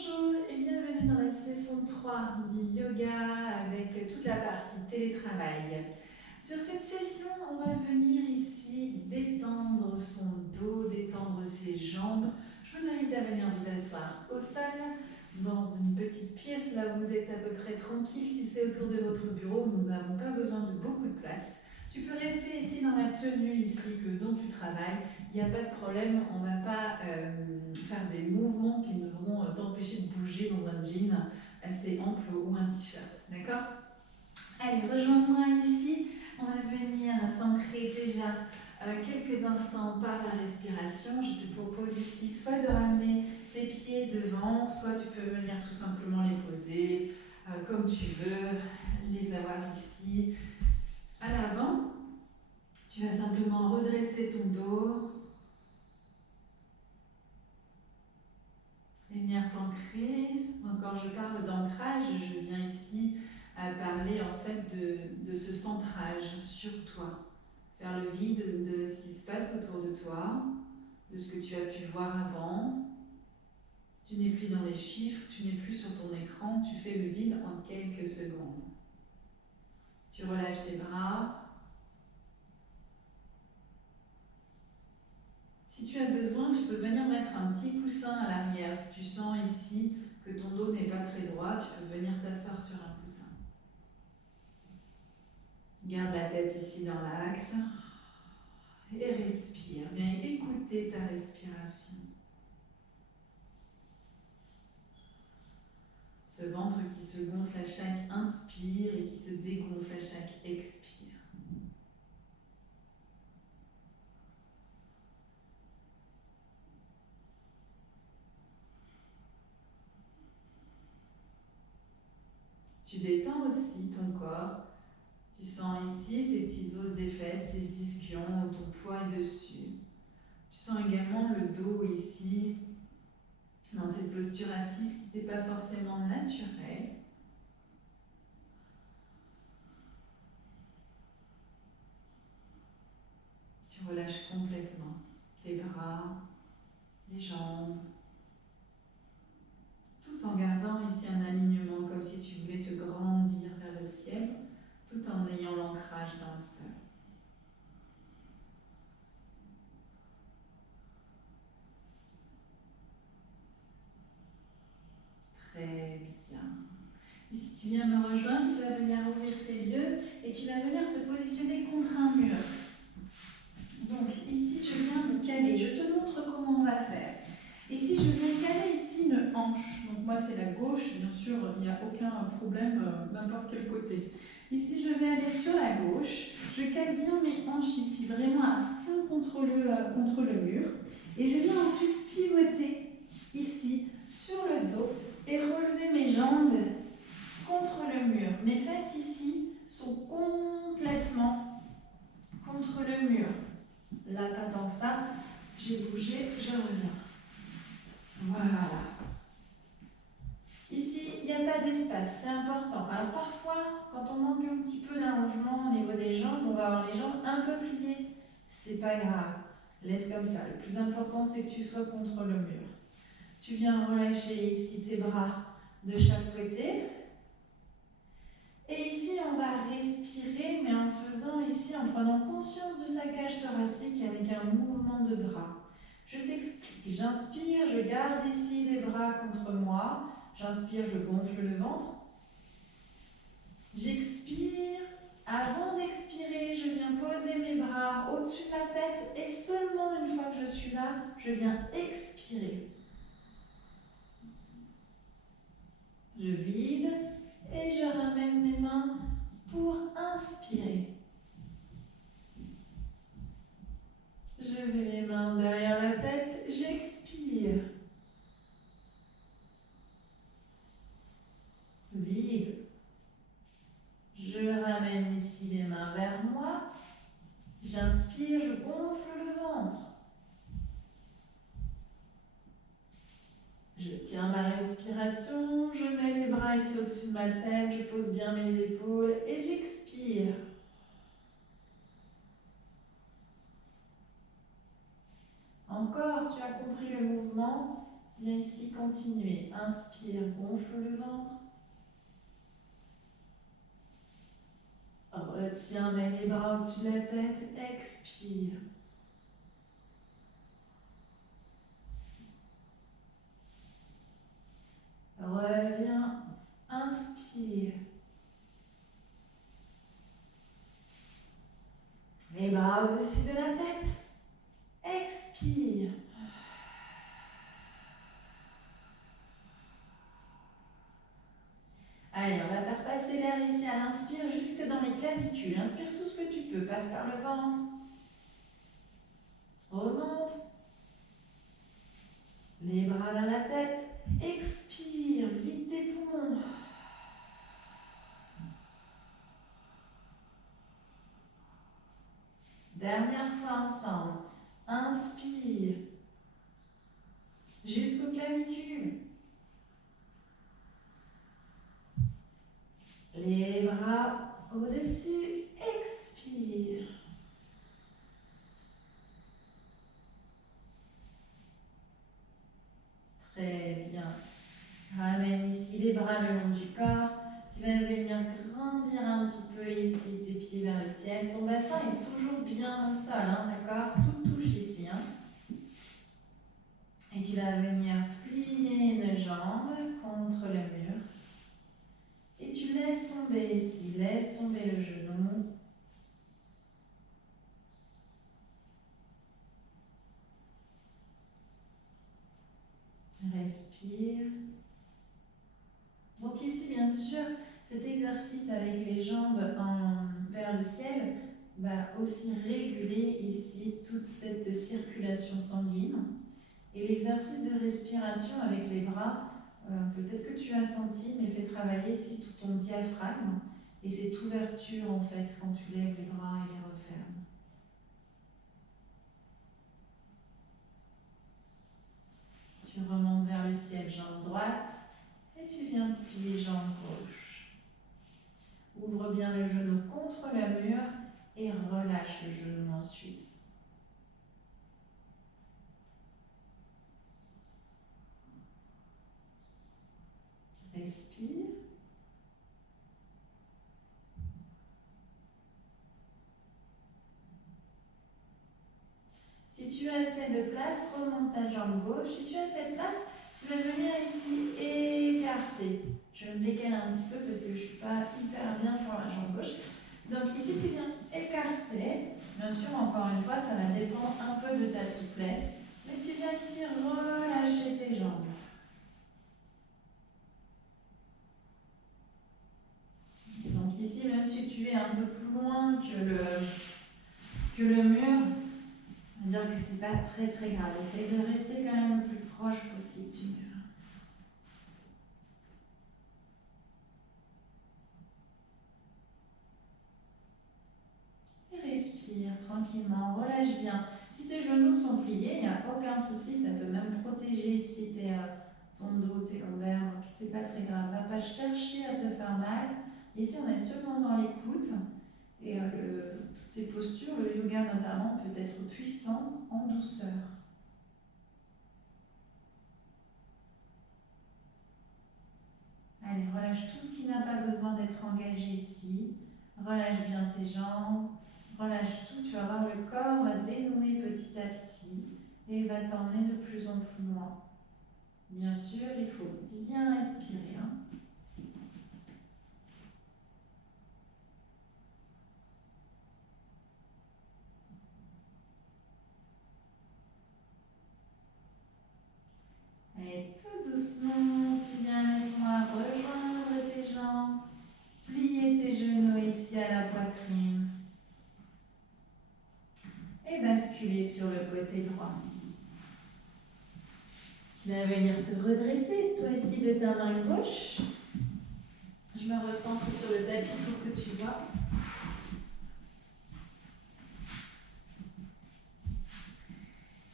Bonjour et bienvenue dans la session 3 du yoga avec toute la partie télétravail. Sur cette session, on va venir ici détendre son dos, détendre ses jambes. Je vous invite à venir vous asseoir au sol dans une petite pièce là où vous êtes à peu près tranquille. Si c'est autour de votre bureau, nous n'avons pas besoin de beaucoup de place. Tu peux rester ici dans la tenue ici dont tu travailles. Il n'y a pas de problème, on ne va pas faire des mouvements qui vont t'empêcher de bouger dans un jean assez ample ou un t-shirt. D'accord? Allez, rejoins-moi ici. On va venir s'ancrer déjà quelques instants par la respiration. Je te propose ici soit de ramener tes pieds devant, soit tu peux venir tout simplement les poser comme tu veux, les avoir ici à l'avant. Tu vas simplement redresser ton dos et venir t'ancrer. Donc quand je parle d'ancrage, je viens ici à parler en fait de ce centrage sur toi. Faire le vide de ce qui se passe autour de toi, de ce que tu as pu voir avant. Tu n'es plus dans les chiffres, tu n'es plus sur ton écran, tu fais le vide en quelques secondes. Tu relâches tes bras. Si tu as besoin, tu peux venir mettre un petit coussin à l'arrière. Si tu sens ici que ton dos n'est pas très droit, tu peux venir t'asseoir sur un coussin. Garde la tête ici dans l'axe et respire. Viens écouter ta respiration. Ce ventre qui se gonfle à chaque inspire et qui se dégonfle à chaque expire. Tu détends aussi ton corps. Tu sens ici ces petits os des fesses, ces ischions où ton poids est dessus. Tu sens également le dos ici, dans cette posture assise qui n'était pas forcément naturelle. Tu relâches complètement tes bras, les jambes, tout en gardant ici un alignement comme si tu voulais te grandir vers le ciel, tout en ayant l'ancrage dans le sol. Très bien. Ici, tu viens me rejoindre, tu vas venir ouvrir tes yeux et tu vas venir te positionner contre un mur. Donc ici, je viens me caler. Je te montre comment on va faire. Ici, je viens caler ici une hanche. Donc moi, c'est la gauche. Bien sûr, il n'y a aucun problème, n'importe quel côté. Ici, je vais aller sur la gauche. Je cale bien mes hanches ici, vraiment à fond contre le mur. Et je viens ensuite pivoter ici, sur le dos, et relever mes jambes contre le mur. Mes fesses ici sont complètement contre le mur. Là, pas tant que ça. J'ai bougé, je reviens. Voilà. Ici, il n'y a pas d'espace, c'est important. Alors parfois, quand on manque un petit peu d'allongement au niveau des jambes, on va avoir les jambes un peu pliées. C'est pas grave. Laisse comme ça. Le plus important, c'est que tu sois contre le mur. Tu viens relâcher ici tes bras de chaque côté. Et ici, on va respirer, mais en faisant ici, en prenant conscience de sa cage thoracique avec un mouvement de bras. Je t'explique. J'inspire, je garde ici les bras contre moi. J'inspire, je gonfle le ventre. J'expire. Avant d'expirer, je viens poser mes bras au-dessus de ma tête et seulement une fois que je suis là, je viens expirer. Je vide et je ramène mes mains pour inspirer. Je mets mes mains derrière la tête, j'expire. Vide. Je ramène ici les mains vers moi. J'inspire, je gonfle le ventre. Je tiens ma respiration, je mets les bras ici au-dessus de ma tête, je pose bien mes épaules et j'expire. Encore, tu as compris le mouvement. Viens ici continuer. Inspire, gonfle le ventre. Retiens, mets les bras au-dessus de la tête. Expire. Reviens. Inspire. Les bras au-dessus de la tête. Expire. Allez, on va faire passer l'air ici à l'inspire jusque dans les clavicules. Inspire tout ce que tu peux. Passe par le ventre. Remonte. Les bras dans la tête. Expire. Vide tes poumons. Dernière fois ensemble. Inspire. Jusqu'aux clavicules. Les bras au-dessus. Expire. Très bien. Ramène ici les bras le long du corps. Tu vas venir grandir un petit peu ici tes pieds vers le ciel. Ton bassin est toujours bien au sol, hein, d'accord? Tout touche ici. Hein. Et tu vas venir plier une jambe contre le mur. Et tu laisses tomber ici, laisse tomber le genou. Respire. Donc ici, bien sûr, cet exercice avec les jambes vers le ciel va aussi réguler ici toute cette circulation sanguine. Et l'exercice de respiration avec les bras, peut-être que tu as senti, mais fait travailler ici tout ton diaphragme et cette ouverture en fait quand tu lèves les bras et les refermes. Tu remontes vers le ciel, jambe droite, et tu viens plier jambe gauche. Ouvre bien le genou contre le mur et relâche le genou ensuite. Respire. Si tu as assez de place, remonte ta jambe gauche. Si tu as assez de place, tu vas venir ici écarter. Je me décale un petit peu parce que je ne suis pas hyper bien pour la jambe gauche. Donc ici, tu viens écarter. Bien sûr, encore une fois, ça va dépendre un peu de ta souplesse. Mais tu viens ici relâcher tes jambes. Donc ici, même si tu es un peu plus loin que le mur, on va dire que c'est pas très très grave. Essaye de rester quand même le plus proche possible du mur. Et respire tranquillement, relâche bien. Si tes genoux sont pliés, il n'y a aucun souci, ça peut même protéger ici ton dos, tes lombaires, donc c'est pas très grave. Va pas chercher à te faire mal. Ici, on est seulement dans l'écoute. Et toutes ces postures, le yoga notamment, peut être puissant en douceur. Allez, relâche tout ce qui n'a pas besoin d'être engagé ici. Relâche bien tes jambes. Relâche tout. Tu vas voir le corps va se dénouer petit à petit et il va t'emmener de plus en plus loin. Bien sûr, il faut bien respirer. Hein. Et tout doucement, tu viens avec moi rejoindre tes jambes, plier tes genoux ici à la poitrine et basculer sur le côté droit. Tu vas venir te redresser, toi ici de ta main gauche. Je me recentre sur le tapis pour que tu vois.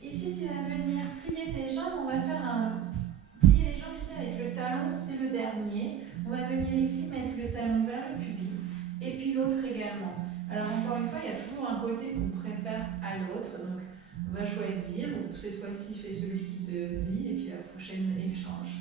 Ici, tu vas venir plier tes jambes. On va faire plier les jambes ici avec le talon, c'est le dernier. On va venir ici mettre le talon vers le pubis et puis l'autre également. Alors encore une fois, il y a toujours un côté qu'on préfère à l'autre. Donc Va choisir, ou cette fois-ci fais celui qui te dit, et puis la prochaine échange.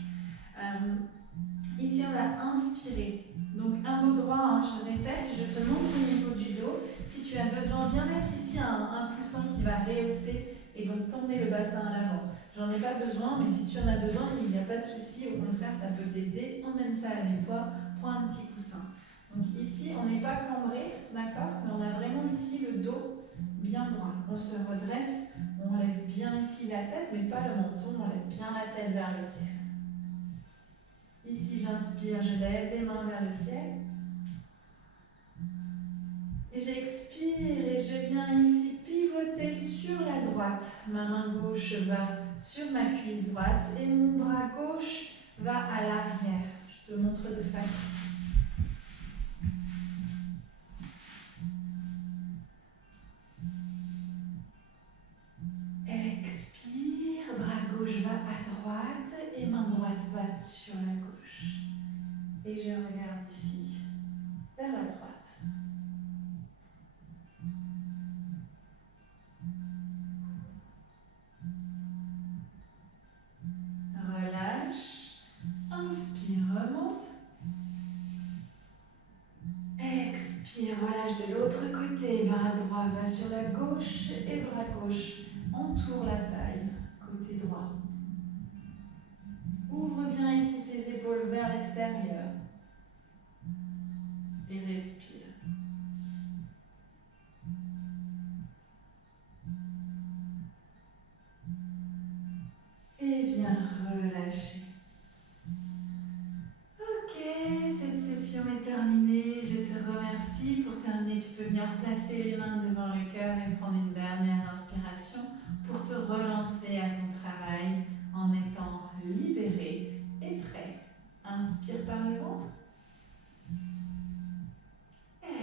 Ici on va inspirer, donc un dos droit, hein, je répète, je te montre au niveau du dos. Si tu as besoin, viens mettre ici un coussin qui va rehausser et donc tendre le bassin à l'avant. J'en ai pas besoin, mais si tu en as besoin, il n'y a pas de souci, au contraire ça peut t'aider. Emmène ça avec toi, prends un petit coussin. Donc ici on n'est pas cambré, d'accord, mais on a vraiment ici le dos bien droit. On se redresse, on lève bien ici la tête, mais pas le menton, on lève bien la tête vers le ciel. Ici, j'inspire, je lève les mains vers le ciel. Et j'expire et je viens ici pivoter sur la droite. Ma main gauche va sur ma cuisse droite et mon bras gauche va à l'arrière. Je te montre de face. Expire, bras gauche va à droite et main droite va sur la gauche. Et je regarde ici, vers la droite. Relâche. Inspire, remonte. Expire, relâche de l'autre côté. Bras droit va sur la gauche et bras gauche entoure la taille, côté droit. Ouvre bien ici tes épaules vers l'extérieur. Et respire. Et viens relâcher. Ok, cette session est terminée. Je te remercie. Pour terminer, tu peux venir placer les mains devant le cœur et prendre une dernière inspiration pour te relancer à ton travail en étant libéré et prêt. Inspire par le ventre.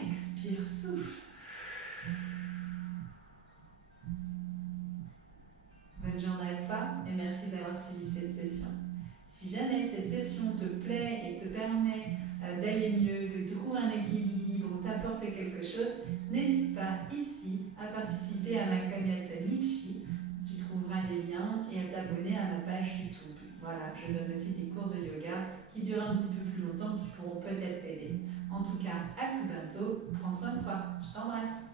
Expire, souffle. Bonne journée à toi et merci d'avoir suivi cette session. Si jamais cette session te plaît et te permet d'aller mieux, que tu trouves un équilibre ou t'apporte quelque chose, n'hésite pas ici à participer à ma cagnotte Litchi. Tu trouveras les liens et à t'abonner à ma page YouTube. Voilà, je donne aussi des cours de yoga qui durent un petit peu plus longtemps, qui pourront peut-être t'aider. En tout cas, à tout bientôt. Prends soin de toi. Je t'embrasse.